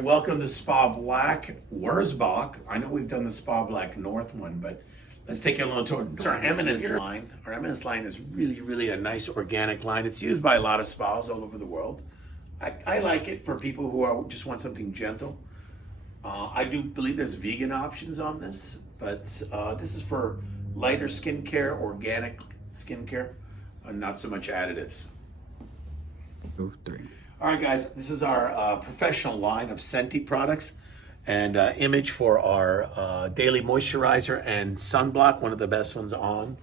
right, welcome to Spa Black Wurzbach. I know we've done the Spa Black North one, but let's take you a little tour. It's our Eminence line. Our Eminence line is really a nice organic line. It's used by a lot of spas all over the world. I like it for people who just want something gentle. I do believe there's vegan options on this, but this is for lighter skincare, organic skincare, not so much additives. 2, 3. All right, guys, this is our professional line of Senti products and image for our daily moisturizer and sunblock, one of the best ones on.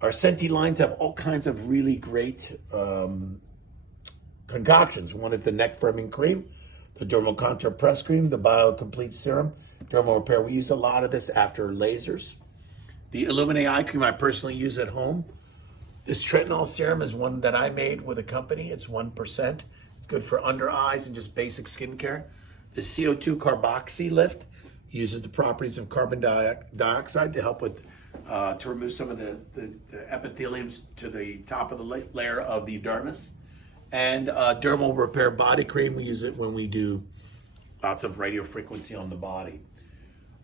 Our Senti lines have all kinds of really great concoctions. One is the neck firming cream, the dermal contour press cream, the bio complete serum, dermal repair. We use a lot of this after lasers. The Illuminate eye cream I personally use at home. This tretinool serum is one that I made with a company. It's 1%. It's good for under eyes and just basic skincare. The CO2 carboxy lift uses the properties of carbon dioxide to help with to remove some of the epitheliums to the top of the layer of the dermis. And dermal repair body cream, we use it when we do lots of radio frequency on the body.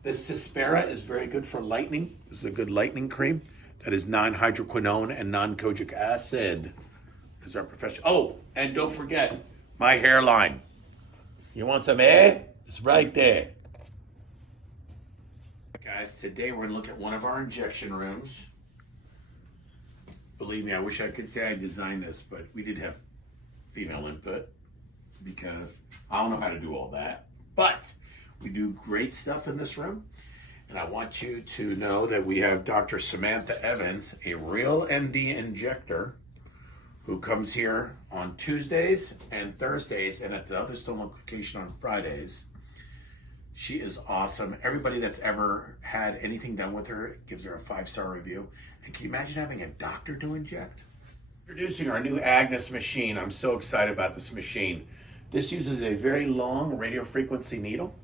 This Cispera is very good for lightening. This is a good lightening cream that is non-hydroquinone and non-kojic acid. This is our professional. Oh, and don't forget my hairline. You want some air? It's right there. Guys, today we're gonna look at one of our injection rooms. Believe me, I wish I could say I designed this, but we did have female input because I don't know how to do all that. But we do great stuff in this room. And I want you to know that we have Dr. Samantha Evans, a real MD injector, who comes here on Tuesdays and Thursdays and at the other stone location on Fridays. She is awesome. Everybody that's ever had anything done with her gives her a 5-star review. And can you imagine having a doctor to inject? Introducing our new Agnes machine. I'm so excited about this machine. This uses a very long radio frequency needle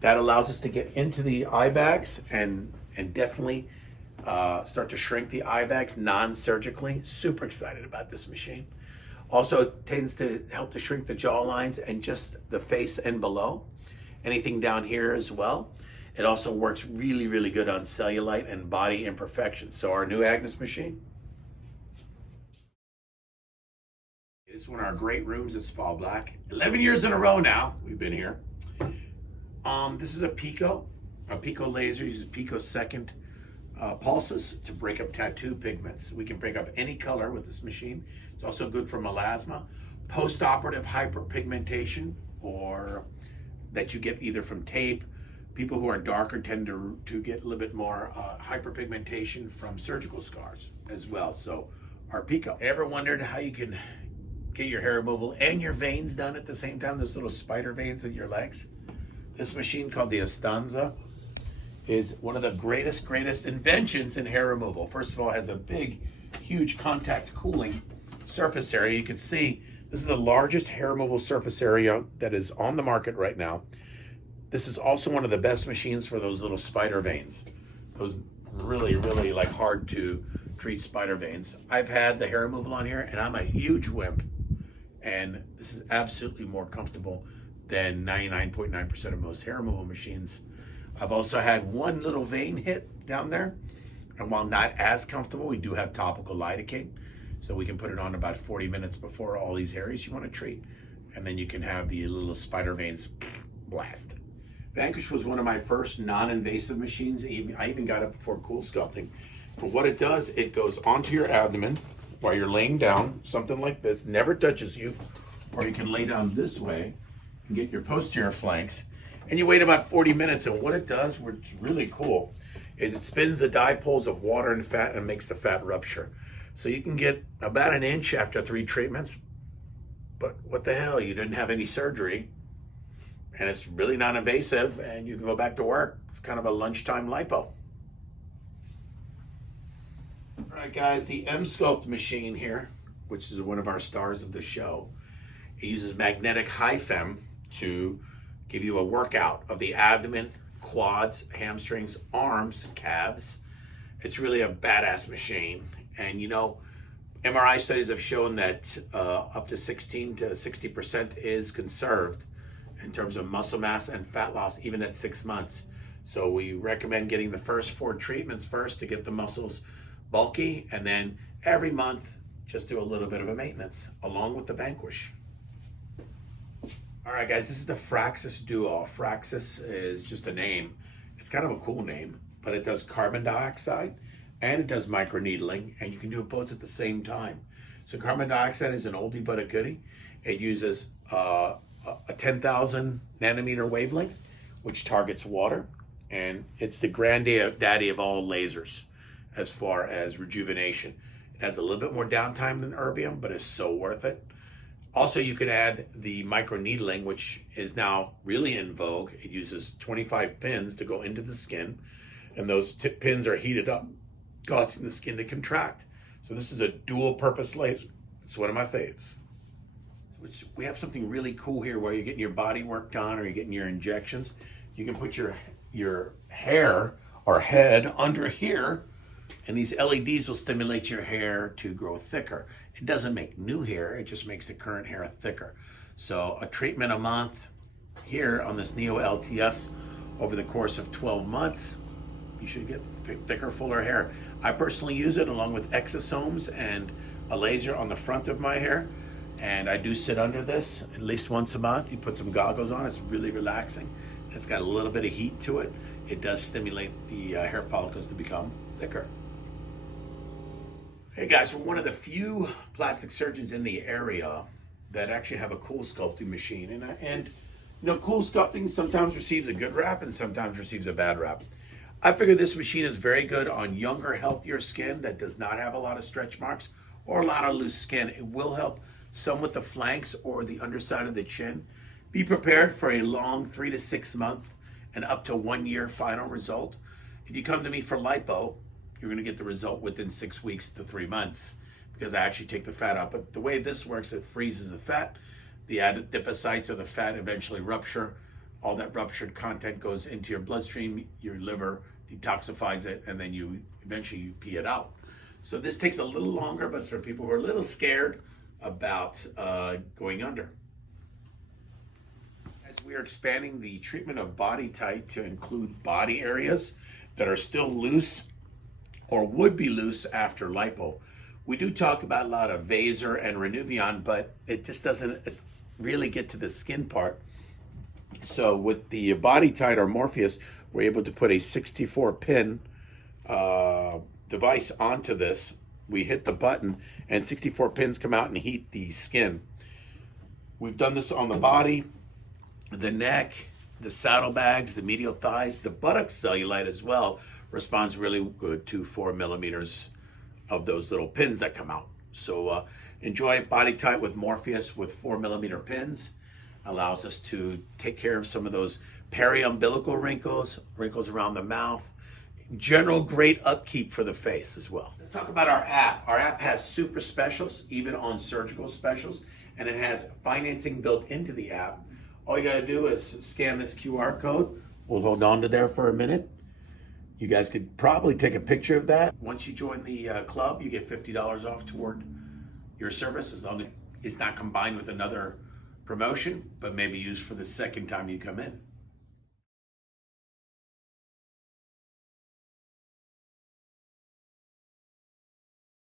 that allows us to get into the eye bags and definitely start to shrink the eye bags non-surgically. Super excited about this machine. Also, it tends to help to shrink the jaw lines and just the face and below. Anything down here as well. It also works really good on cellulite and body imperfections. So our new Agnes machine. It's one of our great rooms at Spa Black. 11 years in a row now, we've been here. This is a Pico laser. Uses picosecond pulses to break up tattoo pigments. We can break up any color with this machine. It's also good for melasma, post-operative hyperpigmentation, or that you get either from tape. People who are darker tend to get a little bit more hyperpigmentation from surgical scars as well. So our Pico. Ever wondered how you can get your hair removal and your veins done at the same time? Those little spider veins in your legs. This machine called the Estanza is one of the greatest inventions in hair removal. First of all, it has a big, huge contact cooling surface area. You can see this is the largest hair removal surface area that is on the market right now. This is also one of the best machines for those little spider veins. Those really like hard to treat spider veins. I've had the hair removal on here and I'm a huge wimp. And this is absolutely more comfortable than 99.9% of most hair removal machines. I've also had one little vein hit down there. And while not as comfortable, we do have topical lidocaine. So we can put it on about 40 minutes before all these areas you want to treat. And then you can have the little spider veins blast. Vanquish was one of my first non-invasive machines. I even got it before Cool Sculpting. But what it does, it goes onto your abdomen while you're laying down, something like this, never touches you. Or you can lay down this way and get your posterior flanks. And you wait about 40 minutes. And what it does, which is really cool, is it spins the dipoles of water and fat and makes the fat rupture. So you can get about an inch after 3 treatments. But what the hell, you didn't have any surgery. And it's really non-invasive and you can go back to work. It's kind of a lunchtime lipo. All right, guys, the M-Sculpt machine here, which is one of our stars of the show, it uses magnetic HiFem to give you a workout of the abdomen, quads, hamstrings, arms, calves. It's really a badass machine. And you know, MRI studies have shown that up to 16 to 60% is conserved in terms of muscle mass and fat loss, even at 6 months. So we recommend getting the first 4 treatments first to get the muscles bulky, and then every month just do a little bit of a maintenance along with the Vanquish. All right, guys, this is the Fraxis Duo. Fraxis is just a name. It's kind of a cool name, but it does carbon dioxide and it does microneedling, and you can do it both at the same time. So carbon dioxide is an oldie but a goodie. It uses a 10,000 nanometer wavelength, which targets water, and it's the granddaddy of all lasers as far as rejuvenation. It has a little bit more downtime than erbium, but it's so worth it. Also, you can add the microneedling, which is now really in vogue. It uses 25 pins to go into the skin, and those pins are heated up, causing the skin to contract. So this is a dual purpose laser. It's one of my faves. Which we have something really cool here where you're getting your body work done or you're getting your injections. You can put your hair or head under here, and these LEDs will stimulate your hair to grow thicker. It doesn't make new hair, it just makes the current hair thicker. So a treatment a month here on this Neo LTS over the course of 12 months, you should get thicker, fuller hair. I personally use it along with exosomes and a laser on the front of my hair. And I do sit under this at least once a month. You put some goggles on, it's really relaxing. It's got a little bit of heat to it. It does stimulate the hair follicles to become thicker. Hey guys, we're one of the few plastic surgeons in the area that actually have a cool sculpting machine. And you know, cool sculpting sometimes receives a good rap and sometimes receives a bad rap. I figure this machine is very good on younger, healthier skin that does not have a lot of stretch marks or a lot of loose skin. It will help some with the flanks or the underside of the chin. Be prepared for a long 3 to 6 month and up to 1 year final result. If you come to me for lipo, you're gonna get the result within 6 weeks to 3 months because I actually take the fat out. But the way this works, it freezes the fat. The adipocytes or the fat eventually rupture. All that ruptured content goes into your bloodstream, your liver detoxifies it, and then you eventually pee it out. So this takes a little longer, but it's for people who are a little scared about going under. As we are expanding the treatment of body type to include body areas that are still loose or would be loose after lipo, we do talk about a lot of Vaser and Renuvion, but it just doesn't really get to the skin part. So with the body tight or Morpheus, we're able to put a 64 pin device onto this. We hit the button and 64 pins come out and heat the skin. We've done this on the body, the neck, the saddlebags, the medial thighs, the buttock cellulite as well responds really good to 4 millimeters of those little pins that come out. So enjoy body tight with Morpheus with 4 millimeter pins. Allows us to take care of some of those peri-umbilical wrinkles, wrinkles around the mouth. General great upkeep for the face as well. Let's talk about our app. Our app has super specials, even on surgical specials, and it has financing built into the app. All you gotta do is scan this QR code. We'll hold on to there for a minute. You guys could probably take a picture of that. Once you join the club, you get $50 off toward your service, as long as it's not combined with another promotion, but maybe used for the second time you come in.